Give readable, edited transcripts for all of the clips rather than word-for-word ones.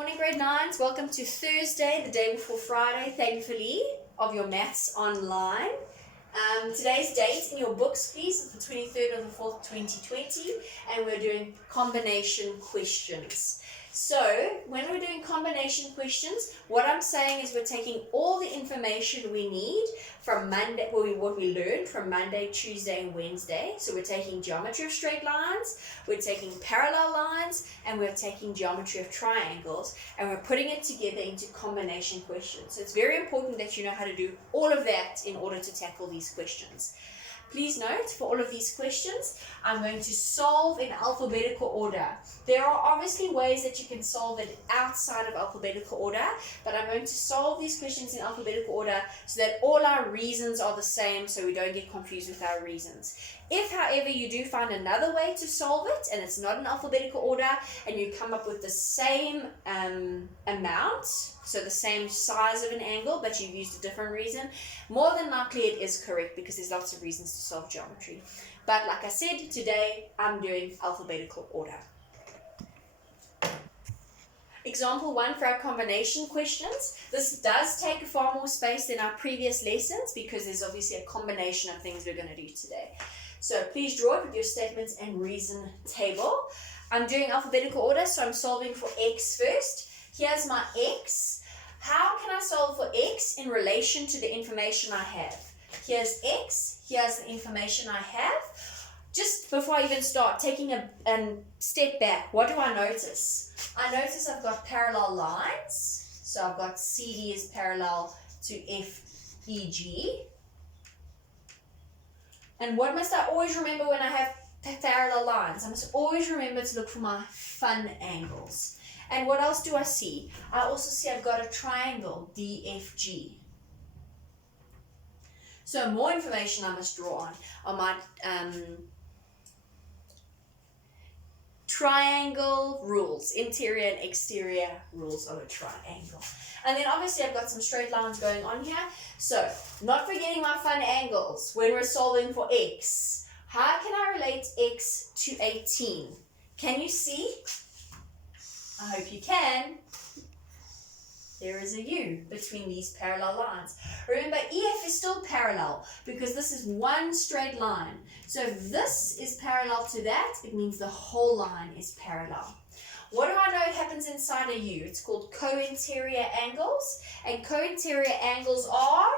morning, grade 9s. Welcome to Thursday, the day before Friday, thankfully, of your maths online. Today's date in your books, please, is the 23rd of the 4th, 2020, and we're doing combination questions. So, when we're doing combination questions, what I'm saying is we're taking all the information we need from Monday, what we learned from Monday, Tuesday, and Wednesday. So we're taking geometry of straight lines, we're taking parallel lines, and we're taking geometry of triangles, and we're putting it together into combination questions. So it's very important that you know how to do all of that in order to tackle these questions. Please note, for all of these questions, I'm going to solve in alphabetical order. There are obviously ways that you can solve it outside of alphabetical order, but I'm going to solve these questions in alphabetical order so that all our reasons are the same, so we don't get confused with our reasons. If, however, you do find another way to solve it, and it's not in alphabetical order, and you come up with the same amount, so the same size of an angle, but you've used a different reason, more than likely it is correct because there's lots of reasons to solve geometry. But like I said, today I'm doing alphabetical order. Example 1 for our combination questions. This does take far more space than our previous lessons because there's obviously a combination of things we're going to do today. So please draw it with your statements and reason table. I'm doing alphabetical order, so I'm solving for x first. Here's my x. How can I solve for x in relation to the information I have? Here's x, here's the information I have. Just before I even start, taking a step back, what do I notice? I notice I've got parallel lines. So I've got CD is parallel to FEG. And what must I always remember when I have parallel lines? I must always remember to look for my fun angles. And what else do I see? I also see I've got a triangle, DFG. So more information I must draw on my triangle rules, interior and exterior rules of a triangle. And then obviously I've got some straight lines going on here. So not forgetting my fun angles when we're solving for x. How can I relate x to 18? Can you see? I hope you can. There is a U between these parallel lines. Remember, EF is still parallel because this is one straight line. So if this is parallel to that, it means the whole line is parallel. What do I know happens inside a U? It's called co-interior angles. And co-interior angles are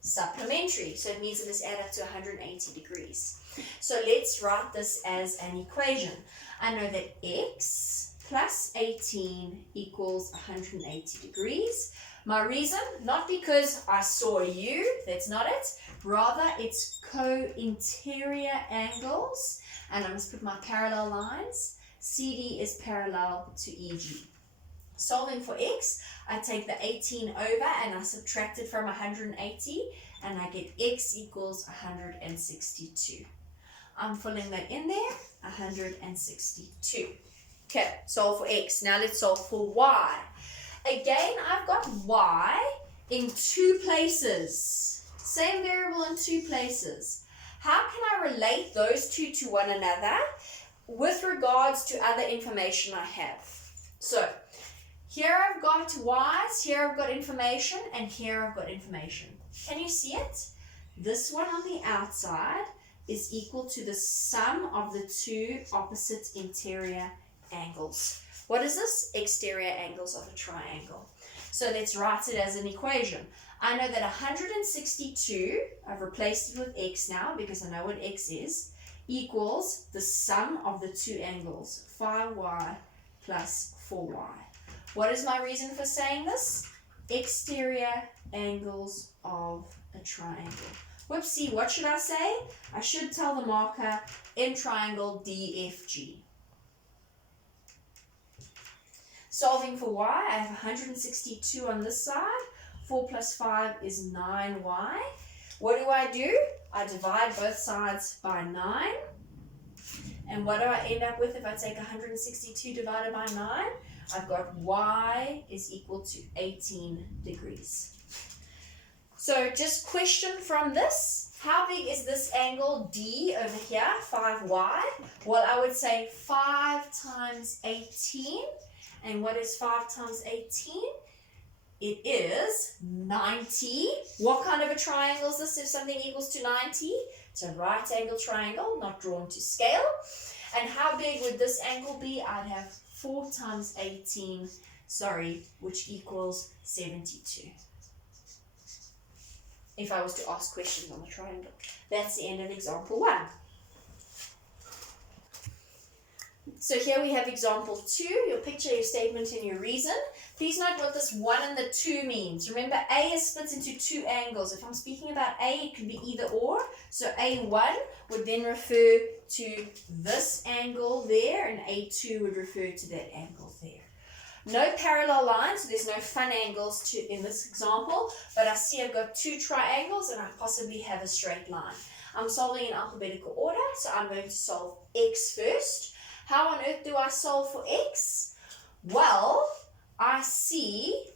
supplementary. So it means it must add up to 180 degrees. So let's write this as an equation. I know that x plus 18 equals 180 degrees. My reason, not because I saw a U, that's not it. Rather, it's co-interior angles. And I must put my parallel lines. CD is parallel to EG. Solving for x, I take the 18 over and I subtract it from 180 and I get x equals 162. I'm filling that in there, 162. Okay, solve for x. Now let's solve for y. Again, I've got y in two places. Same variable in two places. How can I relate those two to one another with regards to other information I have? So, here I've got y's, here I've got information, and here I've got information. Can you see it? This one on the outside is equal to the sum of the two opposite interior angles. What is this? Exterior angles of a triangle. So let's write it as an equation. I know that 162, I've replaced it with x now because I know what x is, equals the sum of the two angles, 5y plus 4y. What is my reason for saying this? Exterior angles of a triangle. Whoopsie, what should I say? I should tell the marker in triangle DFG. Solving for y, I have 162 on this side. 4 plus 5 is 9y. What do? I divide both sides by 9. And what do I end up with if I take 162 divided by 9? I've got y is equal to 18 degrees. So just question from this, How big is this angle D over here, 5y? Well, I would say 5 times 18. And what is 5 times 18? It is 90. What kind of a triangle is this if something equals to 90? It's a right angle triangle, not drawn to scale. And how big would this angle be? I'd have 4 times 18, which equals 72. If I was to ask questions on the triangle. That's the end of example 1. So here we have example 2, your picture, your statement, and your reason. Please note what this 1 and the 2 means. Remember, A is split into 2 angles. If I'm speaking about A, it could be either or. So A1 would then refer to this angle there, and A2 would refer to that angle there. No parallel lines, so there's no fun angles in this example, but I see I've got 2 triangles and I possibly have a straight line. I'm solving in alphabetical order, so I'm going to solve x first. How on earth do I solve for x? Well, I see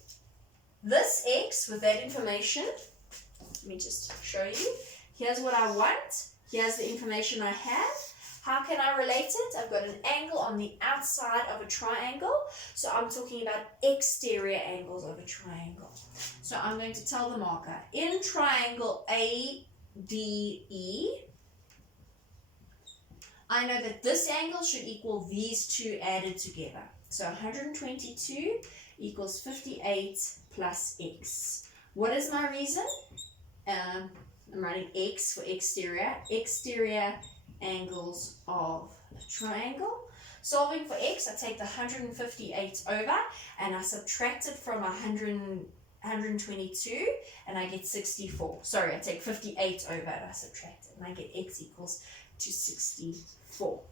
this x with that information. Let me just show you. Here's what I want. Here's the information I have. How can I relate it? I've got an angle on the outside of a triangle. So I'm talking about exterior angles of a triangle. So I'm going to tell the marker, in triangle ADE, I know that this angle should equal these two added together. So 122 equals 58 plus x. What is my reason? I'm writing x for exterior. Exterior angles of a triangle. Solving for x, I take the 158 over and I subtract it from 122 and I get 64. Sorry, I take 58 over and I subtract it and I get x equals to 64.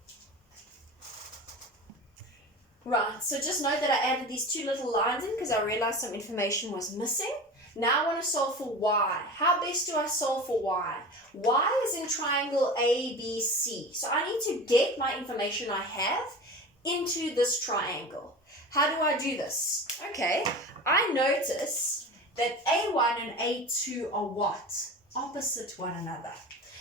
Right, so just note that I added these 2 little lines in because I realized some information was missing. Now I want to solve for y. How best do I solve for y? Y is in triangle ABC. So I need to get my information I have into this triangle. How do I do this? Okay, I notice that A1 and A2 are what? Opposite one another.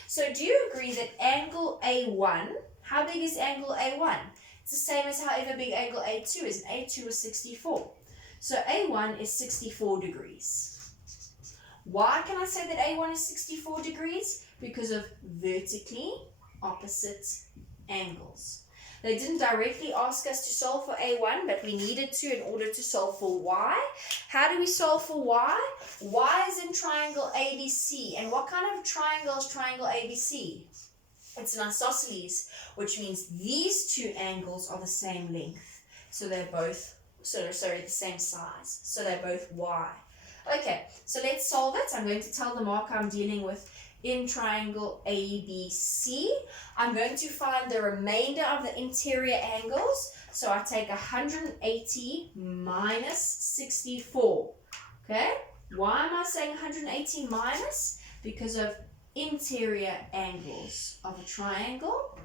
So do you agree that angle A1, how big is angle A1? It's the same as however big angle A2 is. A2 is 64. So A1 is 64 degrees. Why can I say that A1 is 64 degrees? Because of vertically opposite angles. They didn't directly ask us to solve for A1, but we needed to in order to solve for Y. How do we solve for Y? Y is in triangle ABC. And what kind of triangle is triangle ABC? It's an isosceles, which means these 2 angles are the same length. So they're both, the same size. So they're both Y. Okay, so let's solve it. I'm going to tell the marker I'm dealing with in triangle ABC. I'm going to find the remainder of the interior angles. So I take 180 minus 64. Okay, why am I saying 180 minus? Because of interior angles of a triangle.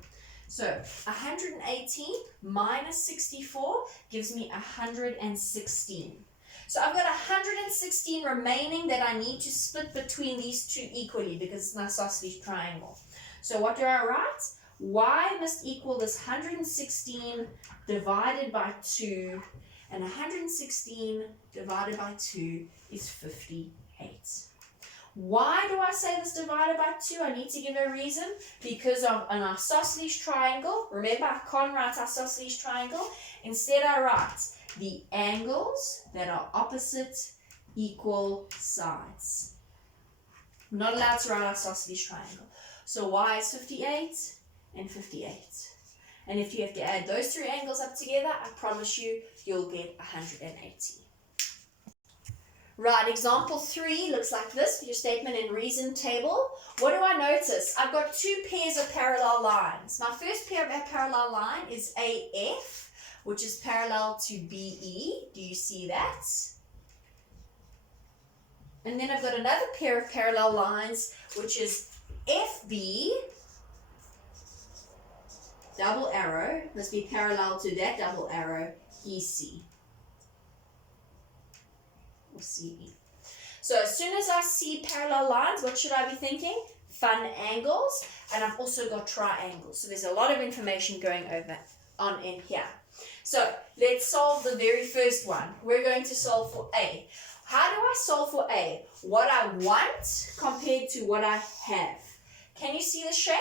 So 180 minus 64 gives me 116. So I've got 116 remaining that I need to split between these 2 equally because it's an isosceles triangle. So what do I write? Y must equal this 116 divided by 2, and 116 divided by 2 is 58. Why do I say this divided by 2? I need to give a reason. Because of an isosceles triangle. Remember, I can't write isosceles triangle. Instead, I write the angles that are opposite equal sides. I'm not allowed to write isosceles triangle. So y is 58 and 58. And if you have to add those 3 angles up together, I promise you'll get 180. Right, example 3 looks like this with your statement and reason table. What do I notice? I've got 2 pairs of parallel lines. My first pair of parallel line is AF, which is parallel to BE. Do you see that? And then I've got another pair of parallel lines, which is FB, double arrow, must be parallel to that double arrow, EC. Or CB. So as soon as I see parallel lines, what should I be thinking? fun angles, and I've also got triangles. So there's a lot of information going on in here. So let's solve the very first one. We're going to solve for A. How do I solve for A? What I want compared to what I have. Can you see the shape?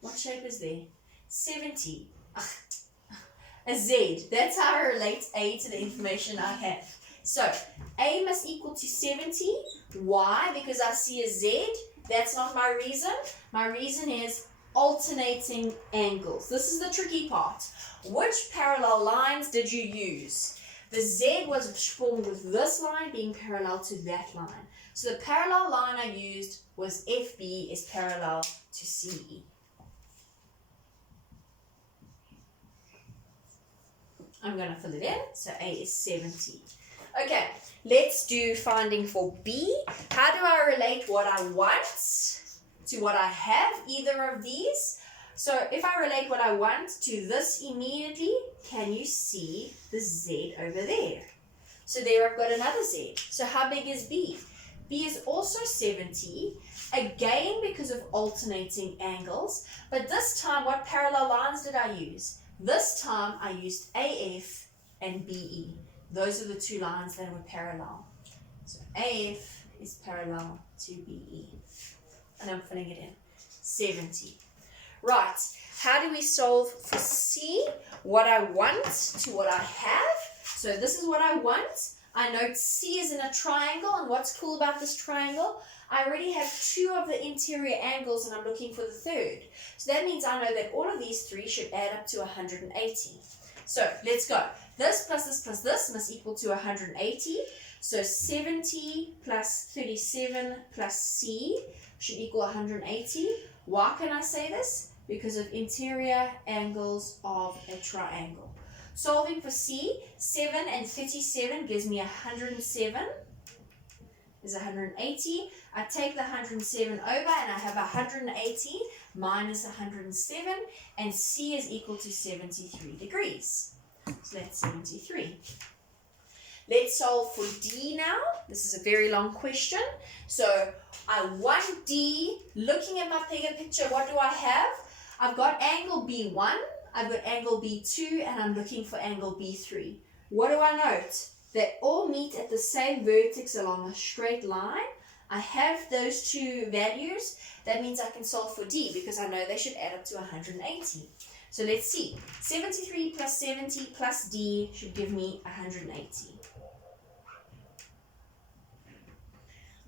What shape is there? 70. A Z. That's how I relate A to the information I have. So A must equal to 70. Why? Because I see a Z. That's not my reason. My reason is alternating angles. This is the tricky part. Which parallel lines did you use? The Z was formed with this line being parallel to that line. So the parallel line I used was FB is parallel to CE. I'm going to fill it in. So A is 70. Okay, let's do finding for B. How do I relate what I want to what I have, either of these? So if I relate what I want to this immediately, can you see the Z over there? So there I've got another Z. So how big is B? B is also 70, again because of alternating angles. But this time, what parallel lines did I use? This time I used AF and BE. Those are the two lines that were parallel. So AF is parallel to BE. And I'm filling it in. 70. Right. How do we solve for C? What I want to what I have. So this is what I want. I know C is in a triangle. And what's cool about this triangle? I already have two of the interior angles and I'm looking for the third. So that means I know that all of these three should add up to 180. So let's go. This plus this plus this must equal to 180. So 70 plus 37 plus C should equal 180. Why can I say this? Because of interior angles of a triangle. Solving for C, 7 and 37 gives me 107. Is 180. I take the 107 over and I have 180 minus 107 and C is equal to 73 degrees. So that's 73. Let's solve for D now. This is a very long question. So I want D. Looking at my bigger picture, what do I have? I've got angle B1, I've got angle B2, and I'm looking for angle B3. What do I note? They all meet at the same vertex along a straight line. I have those two values. That means I can solve for D because I know they should add up to 180. So let's see. 73 plus 70 plus D should give me 180.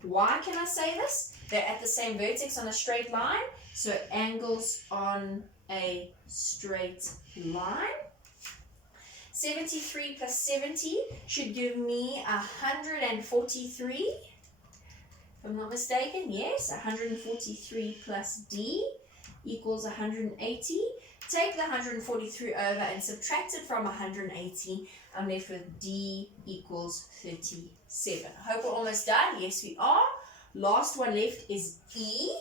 Why can I say this? They're at the same vertex on a straight line. So angles on a straight line. 73 plus 70 should give me 143. If I'm not mistaken, yes, 143 plus D equals 180. Take the 143 over and subtract it from 180. I'm left with D equals 37. I hope we're almost done. Yes, we are. Last one left is E.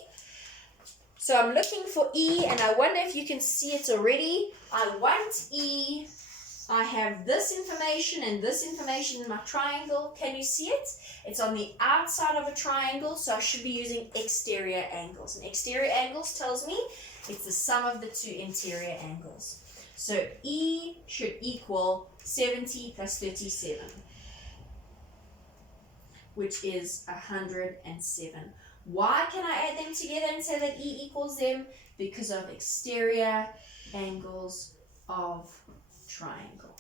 So I'm looking for E, and I wonder if you can see it already. I want E. I have this information and this information in my triangle. Can you see it? It's on the outside of a triangle, so I should be using exterior angles. And exterior angles tells me it's the sum of the two interior angles. So E should equal 70 plus 37, which is 107. Why can I add them together and say that E equals them? Because of exterior angles of triangle.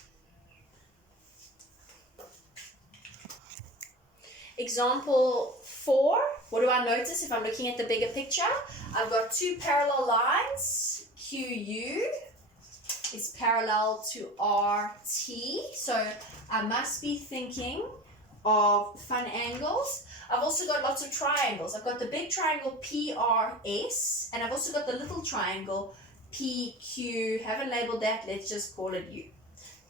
Example 4. What do I notice if I'm looking at the bigger picture? I've got two parallel lines. QU is parallel to RT. So I must be thinking of fun angles. I've also got lots of triangles. I've got the big triangle PRS, and I've also got the little triangle PQ. Haven't labeled that, let's just call it U.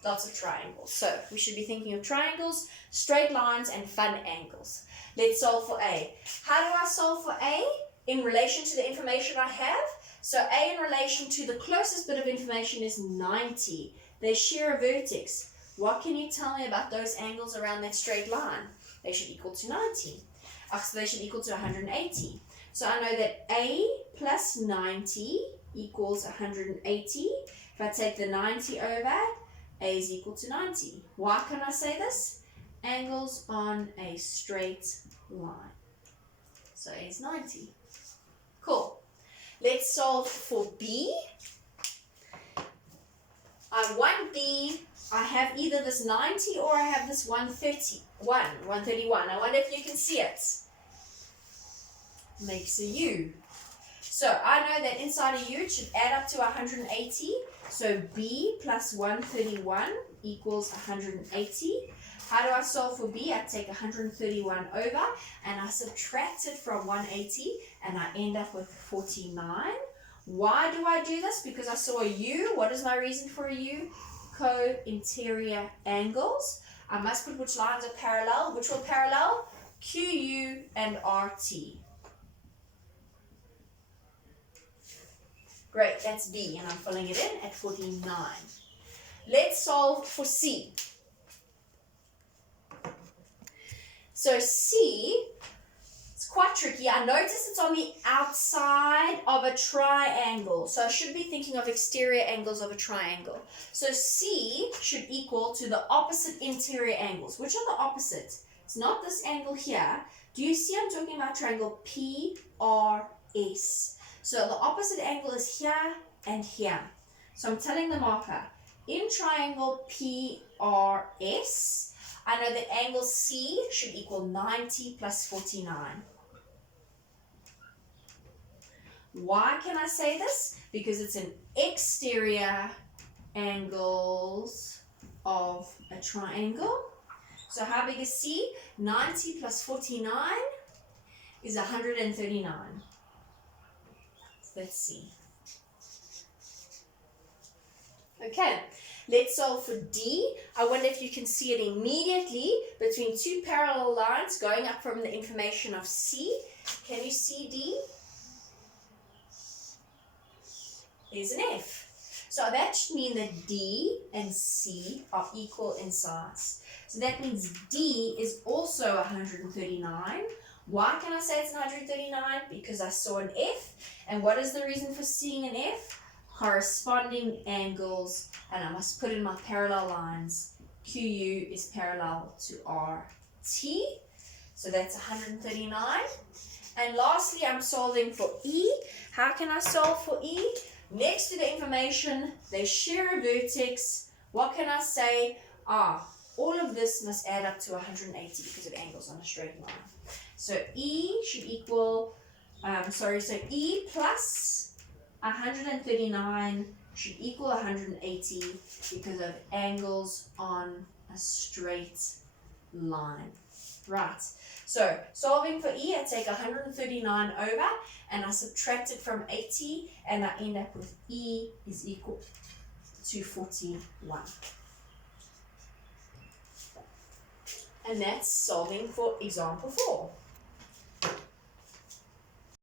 Lots of triangles. So we should be thinking of triangles, straight lines, and fun angles. Let's solve for A. How do I solve for A? In relation to the information I have. So A in relation to the closest bit of information is 90. They share a vertex. What can you tell me about those angles around that straight line? they should equal to 90. So they should equal to 180. So I know that A plus 90 equals 180. If I take the 90 over, A is equal to 90. Why can I say this? Angles on a straight line. So A is 90. Cool. Let's solve for B. I want B. I have either this 90 or I have this 131. I wonder if you can see it. Makes a U. So I know that inside a U it should add up to 180. So B plus 131 equals 180. How do I solve for B? I take 131 over and I subtract it from 180 and I end up with 49. Why do I do this? Because I saw a U. What is my reason for a U? Co-interior angles. I must put which lines are parallel. Which will parallel? QU and RT. Great, that's B, and I'm filling it in at 49. Let's solve for C. So C, it's quite tricky. I notice it's on the outside of a triangle. So I should be thinking of exterior angles of a triangle. So C should equal to the opposite interior angles. Which are the opposite? It's not this angle here. Do you see I'm talking about triangle PRS? So the opposite angle is here and here. So I'm telling the marker, in triangle PRS, I know that angle C should equal 90 plus 49. Why can I say this? Because it's an exterior angles of a triangle. So how big is C? 90 plus 49 is 139. Let's see. Okay, let's solve for D. I wonder if you can see it immediately between two parallel lines going up from the information of C. Can you see D? There's an F. So that should mean that D and C are equal in size. So that means D is also 139. Why can I say it's 139? Because I saw an F. And what is the reason for seeing an F? Corresponding angles. And I must put in my parallel lines. QU is parallel to RT. So that's 139. And lastly, I'm solving for E. How can I solve for E? Next to the information, they share a vertex. What can I say? All of this must add up to 180 because it angles on a straight line. So E should equal, so E plus 139 should equal 180 because of angles on a straight line. Right, so solving for E, I take 139 over and I subtract it from 80 and I end up with E is equal to 41. And that's solving for example 4.